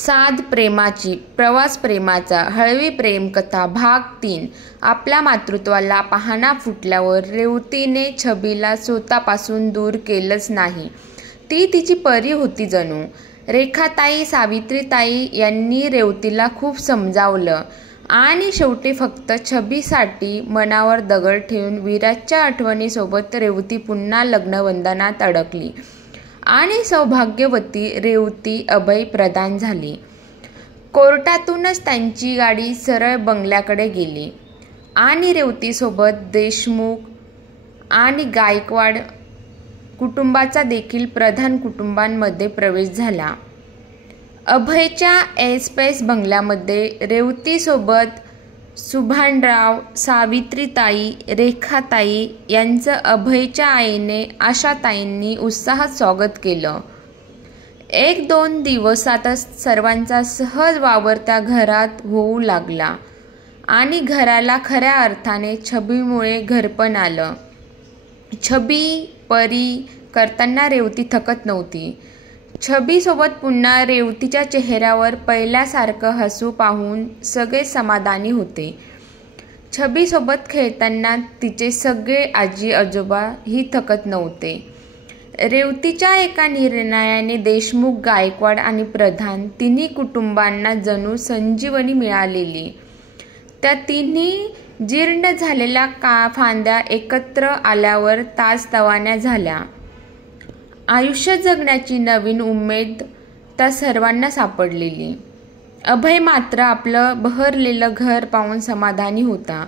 साध प्रेमाची प्रवास प्रेमाचा हळवी प्रेमकथा भाग 3। आपल्या मातृत्वाला पहाणा फुटल्यावर रेवतीने छबीला स्वतःपासून दूर केलंच नाही। ती तिची परी होती जणू। रेखाताई सावित्रीताई यांनी रेवतीला खूप समजावलं आणि शेवटी फक्त छबीसाठी मनावर दगड ठेवून वीराच्या आठवणीसोबत रेवती पुन्हा लग्नबंधनात अडकली आणि सौभाग्यवती रेवती अभय प्रदान झाली। कोर्टातूनच त्यांची गाडी सरळ बंगल्याकडे गेली आणि रेवतीसोबत देशमुख आणि गायकवाड कुटुंबाचा देखील प्रधान कुटुंबांमध्ये प्रवेश झाला। अभयच्या एस्पेस बंगल्यामध्ये रेवतीसोबत सुभानराव, सावित्रीताई, रेखाताई यांचं अभयच्या आईने आशाताईंनी उत्साहात स्वागत केलं। 1-2 दिवसातच सर्वांचा सहज वावर त्या घरात होऊ लागला आणि घराला खऱ्या अर्थाने छबीमुळे घरपण आलं। छबी परी करताना रेवती थकत नव्हती। छबीसोबत पुन्हा रेवतीच्या चेहऱ्यावर पहिल्यासारखं हसू पाहून सगळे समाधानी होते। छबीसोबत खेळताना तिचे सगळे आजी आजोबा ही थकत नव्हते। रेवतीच्या एका निर्णयाने देशमुख, गायकवाड आणि प्रधान तिन्ही कुटुंबांना जणू संजीवनी मिळालेली। त्या तिन्ही जीर्ण झालेल्या फांद्या एकत्र आल्यावर ताजतवान्या झाल्या। आयुष्य जगण्याची नवीन उमेद त्या सर्वांना सापडलेली। अभय मात्र आपलं बहरलेलं घर पाहून समाधानी होता।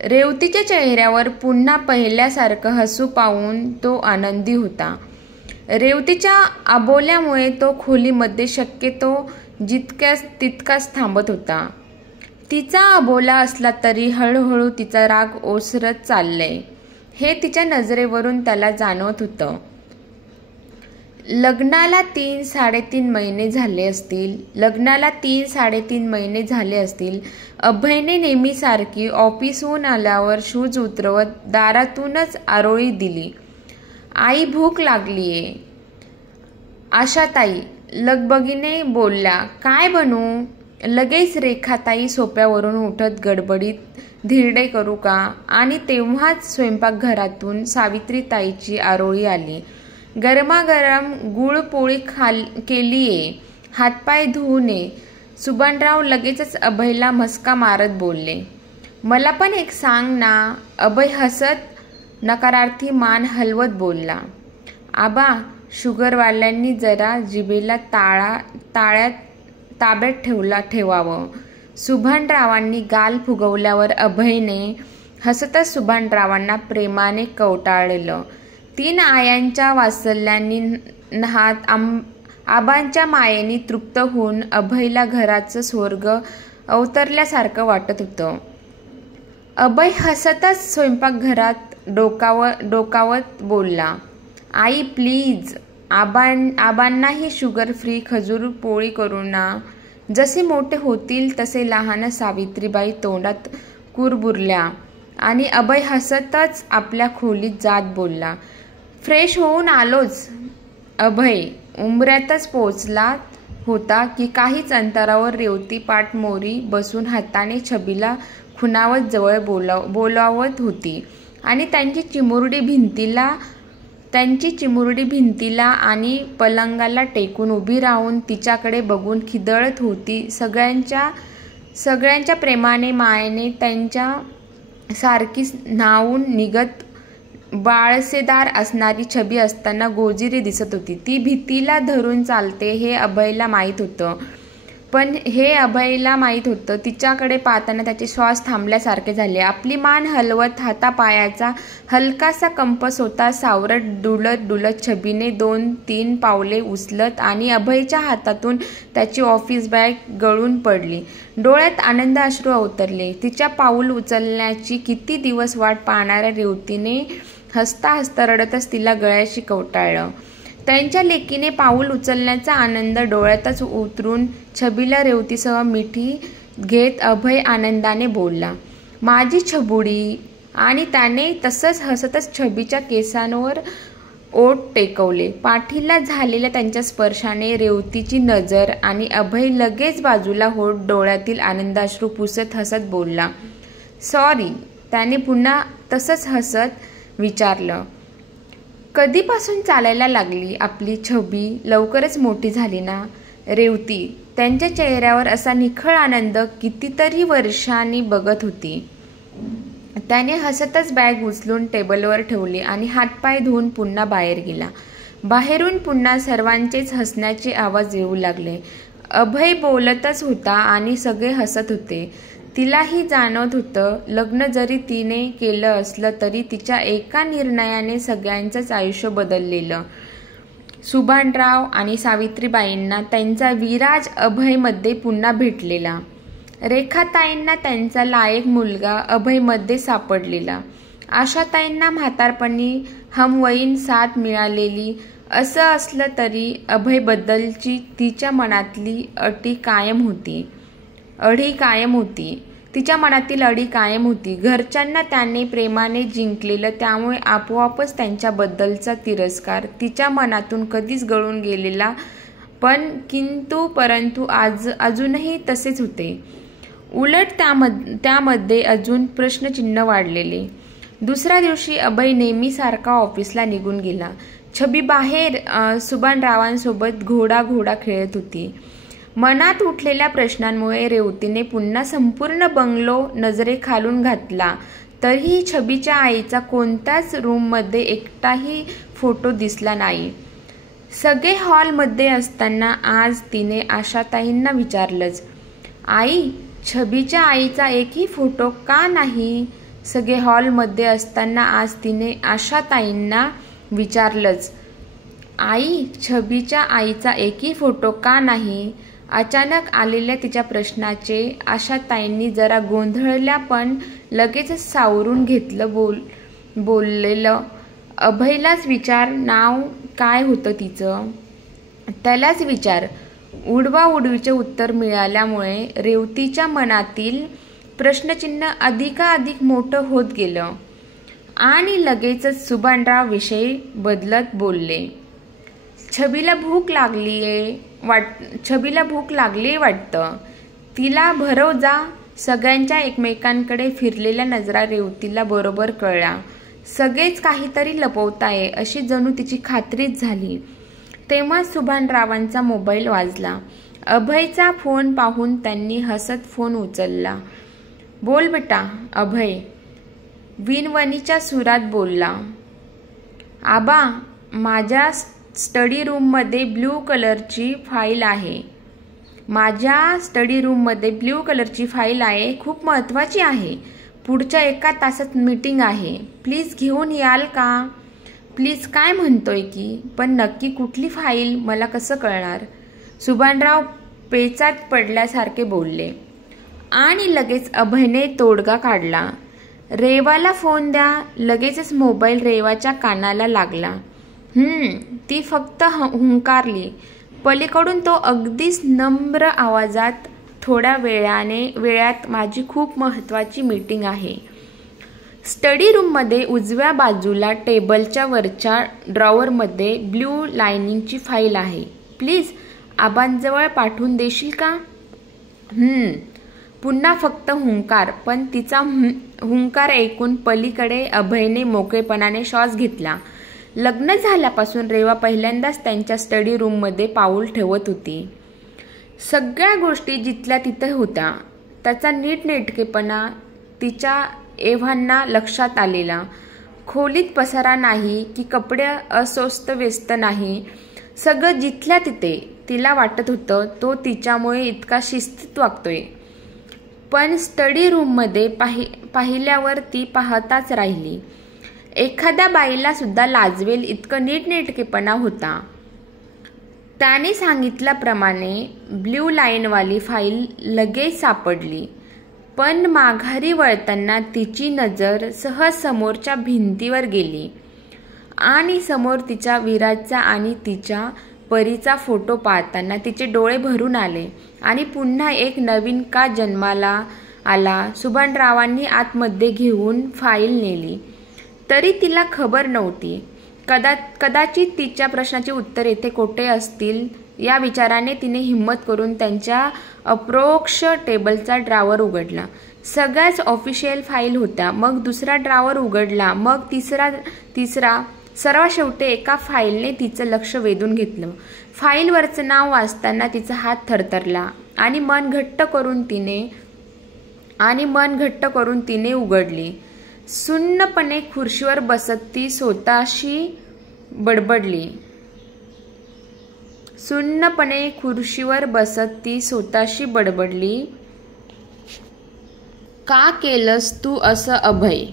रेवतीच्या चेहऱ्यावर पुन्हा पहिल्यासारखं हसू पाहून तो आनंदी होता। रेवतीच्या अबोल्यामुळे तो खोलीमध्ये शक्यतो तितकाच थांबत होता। तिचा अबोला असला तरी हळूहळू तिचा राग ओसरत चाललाय हे तिच्या नजरेवरून त्याला जाणवत होतं। लग्नाला 3-3.5 महिने झाले असतील। अभयने नेहमीसारखी ऑफिसहून आल्यावर शूज उतरवत दारातूनच आरोळी दिली। आई भूक लागलीये। आशाताई लगबगीने बोलल्या, काय बनवू? लगेच रेखाताई सोफ्यावरून उठत गडबडीत, धिरडे करू का? आणि तेव्हाच स्वयंपाकघरातून सावित्रीताईची आरोळी आली। गरमागरम गुळपोळी केलीये, हातपाय धुवून ये। सुभानराव लगेचच अभयला मस्का मारत बोलले, मला पण एक सांग ना। अभय हसत नकारार्थी मान हलवत बोलला, आबा शुगरवाल्यांनी जरा जिभेला ताब्यात ठेवावं। सुभानरावांनी गाल फुगवल्यावर अभयने हसतच सुभानरावांना प्रेमाने कवटाळलं। 3 आयांच्या वात्सल्याने नहात आबांच्या मायेने तृप्त होऊन अभयला घराचं स्वर्ग अवतरल्यासारखं वाटत होतं। अभय हसतच स्वयंपाकघरात डोकावत बोलला, आई प्लीज आबांनाही शुगर फ्री खजूर पोळी करू ना। जसे मोठे होतील तसे लहान सावित्रीबाई तोंडात कुरबुरल्या आणि अभय हसतच आपल्या खोलीत जात बोलला, फ्रेश होऊन आलोच। अभय उंबऱ्यातच पोचला होता की काहीच अंतरावर रेवती पाठमोरी बसून हाताने छबीला खुणावत जवळ बोलावत होती आणि त्यांची चिमुरडी भिंतीला आणि पलंगाला टेकून उभी राहून तिच्याकडे बघून खिदळत होती। सगळ्यांच्या प्रेमाने मायेने त्यांच्या सारखीच न्हावून निघत बाळसेदार असणारी छबी असताना गोजिरी दिसत होती। ती भीतीला धरून चालते हे अभयला माहीत होतं। तिच्याकडे पाहताना त्याचे श्वास थांबल्यासारखे झाले। आपली मान हलवत हातापायाचा हलकासा कंप स्वतः सावरत डुलत छबीने 2-3 पावले उचलत आणि अभयच्या हातातून त्याची ऑफिस बॅग गळून पडली। डोळ्यात आनंद अश्रू अवतरले। तिच्या पाऊल उचलण्याची किती दिवस वाट पाहणाऱ्या रेवतीने हसता हसता रडतच तिला गळ्याशी कवटाळलं। त्यांच्या लेकीने पाऊल उचलण्याचा आनंद डोळ्यातच उतरून छबीला रेवतीसह मिठी घेत अभय आनंदाने बोलला, माझी छबुडी। आणि त्याने तसंच हसतच छबीच्या केसांवर ओठ टेकवले. पाठीला झालेल्या त्यांच्या स्पर्शाने रेवतीची नजर आणि अभय लगेच बाजूला होत डोळ्यातील आनंदाश्रू पुसत हसत बोलला. सॉरी. त्याने पुन्हा तसंच हसत विचारलं. कधीपासून चालायला लागली आपली छबी? लवकरच मोठी झाली ना? रेवती त्यांच्या चेहऱ्यावर असा निखळ आनंद कितीतरी वर्षांनी बघत होती. त्याने हसतच बॅग उचलून टेबलवर ठेवली आणि हातपाय धुवून पुन्हा बाहेर गेला. बाहेरून पुन्हा सर्वांचेच हसण्याचे आवाज येऊ लागले. अभय बोलतच होता आणि सगळे हसत होते. तिलाही जाणवत होतं, लग्न जरी तिने केलं असलं तरी तिच्या एका निर्णयाने सगळ्यांचंच आयुष्य बदललेलं. सुभानराव आणि सावित्रीबाईंना त्यांचा विराज अभयमध्ये पुन्हा भेटलेला. रेखाताईंना त्यांचा लायक मुलगा अभयमध्ये सापडलेला. आशाताईंना म्हातारपणी हमवयीन साथ मिळालेली. असं असलं तरी अभयबद्दलची तिच्या मनातली अडी कायम होती. तिच्या मनातील अडी कायम होती. घरच्यांना त्याने प्रेमाने जिंकलेलं, त्यामुळे आपोआपच त्यांच्याबद्दलचा तिरस्कार तिच्या मनातून कधीच गळून गेलेला. परंतु अजूनही तसेच होते. उलट त्यामध्ये अजून प्रश्नचिन्ह वाढलेले. दुसऱ्या दिवशी अभय नेहमीसारखा ऑफिसला निघून गेला. छबी बाहेर सुभानरावांसोबत घोडा खेळत होती. मनात उठलेल्या प्रश्नांमुळे रेवतीने पुन्हा संपूर्ण बंगलो नजरेखालून घातला. तरीही छबीच्या आईचा कोणत्याच रूममध्ये एकटाही फोटो दिसला नाही. सगळे हॉलमध्ये असताना आज तिने आशाताईंना विचारलंच. आई, छबीच्या आईचा एकही फोटो का नाही? सगळे हॉलमध्ये असताना आज तिने आशाताईंना विचारलंच. आई, छबीच्या आईचा एकही फोटो का नाही? अचानक आलेल्या तिच्या प्रश्नाचे आशाताईंनी जरा गोंधळल्या, पण लगेचच सावरून घेतलं. बोललेलं. अभयलाच विचार. नाव काय होतं तिचं? त्यालाच विचार. उडवाउडवीचे उत्तर मिळाल्यामुळे रेवतीच्या मनातील प्रश्नचिन्ह अधिकाधिक मोठं होत गेलं आणि लगेचच सुभानराव विषयी बदलत बोलले. छबीला भूक लागली वाटतं. तिला भरव जा. सगळ्यांच्या एकमेकांकडे फिरलेल्या नजरा रेवतीला बरोबर कळल्या. सगळेच काहीतरी लपवताये अशी जणू तिची खात्रीच झाली. तेव्हा सुभानरावांचा मोबाईल वाजला. अभयचा फोन पाहून त्यांनी हसत फोन उचलला. बोल बेटा. अभय विनवणीच्या सुरात बोलला. आबा, माझ्या स्टडी रूममध्ये ब्ल्यू कलरची फाईल आहे. खूप महत्त्वाची आहे. पुढच्या 1 तासात मीटिंग आहे. प्लीज घेऊन याल का? प्लीज काय म्हणतोय की? पण नक्की कुठली फाईल मला कसं कळणार? सुभानराव पेचात पडल्यासारखे बोलले आणि लगेच अभयने तोडगा काढला. रेवाला फोन द्या. लगेचच मोबाईल रेवाच्या कानाला लागला. ती फक्त हुंकारली. पलीकडून तो अगदीच नम्र आवाजात, थोड्या वेळात माझी खूप महत्त्वाची मीटिंग आहे. स्टडी रूममध्ये उजव्या बाजूला टेबलच्या वरच्या ड्रॉवरमध्ये ब्ल्यू लायनिंगची फाईल आहे. प्लीज आबांजवळ पाठवून देशील का? पुन्हा फक्त हुंकार. पण तिचा हुंकार ऐकून पलीकडे अभयने मोकळेपणाने श्वास घेतला. लग्न झाल्यापासून रेवा पहिल्यांदाच त्यांच्या स्टडी रूममध्ये पाऊल ठेवत होती. सगळ्या गोष्टी जिथल्या तिथे होत्या. त्याचा नीटनेटकेपणा तिच्या एव्हाना लक्षात आलेला. खोलीत पसारा नाही की कपडे अस्वस्थव्यस्त नाही. सगळं जिथल्या तिथे. तिला वाटत होतं तो तिच्यामुळे इतका शिस्तीत वागतोय. पण स्टडी रूममध्ये पाहिल्यावर ती पाहताच राहिली. एखाद्या बाईला सुद्धा लाजवेल इतकं नीटनेटकेपणा होता. त्याने सांगितल्याप्रमाणे ब्ल्यू लाईनवाली फाईल लगेच सापडली. पण माघारी वळताना तिची नजर सहज समोरच्या भिंतीवर गेली आणि समोर तिच्या विराजचा आणि तिच्या परीचा फोटो पाहताना तिचे डोळे भरून आले आणि पुन्हा एक नवीन का जन्माला आला. सुभानरावांनी आतमध्ये घेऊन फाईल नेली. तरी तिला खबर नव्हती कदाचित तिच्या प्रश्नाचे उत्तर येथे कोठे असतील या विचाराने तिने हिम्मत करून त्यांच्या अप्रोक्ष टेबलचा ड्रॉवर उघडला. सगळ्याच ऑफिशियल फाईल होत्या. मग दुसरा ड्रॉवर उघडला, मग तिसरा. सर्वात शेवटी एका फाईलने तिचं लक्ष वेधून घेतलं. फाईलवरचं नाव वाचताना तिचा हात थरथरला आणि मन घट्ट करून तिने उघडली. सुन्नपणे खुर्चीवर बसत ती स्वतःशी बडबडली. का केलंस तू असं अभय?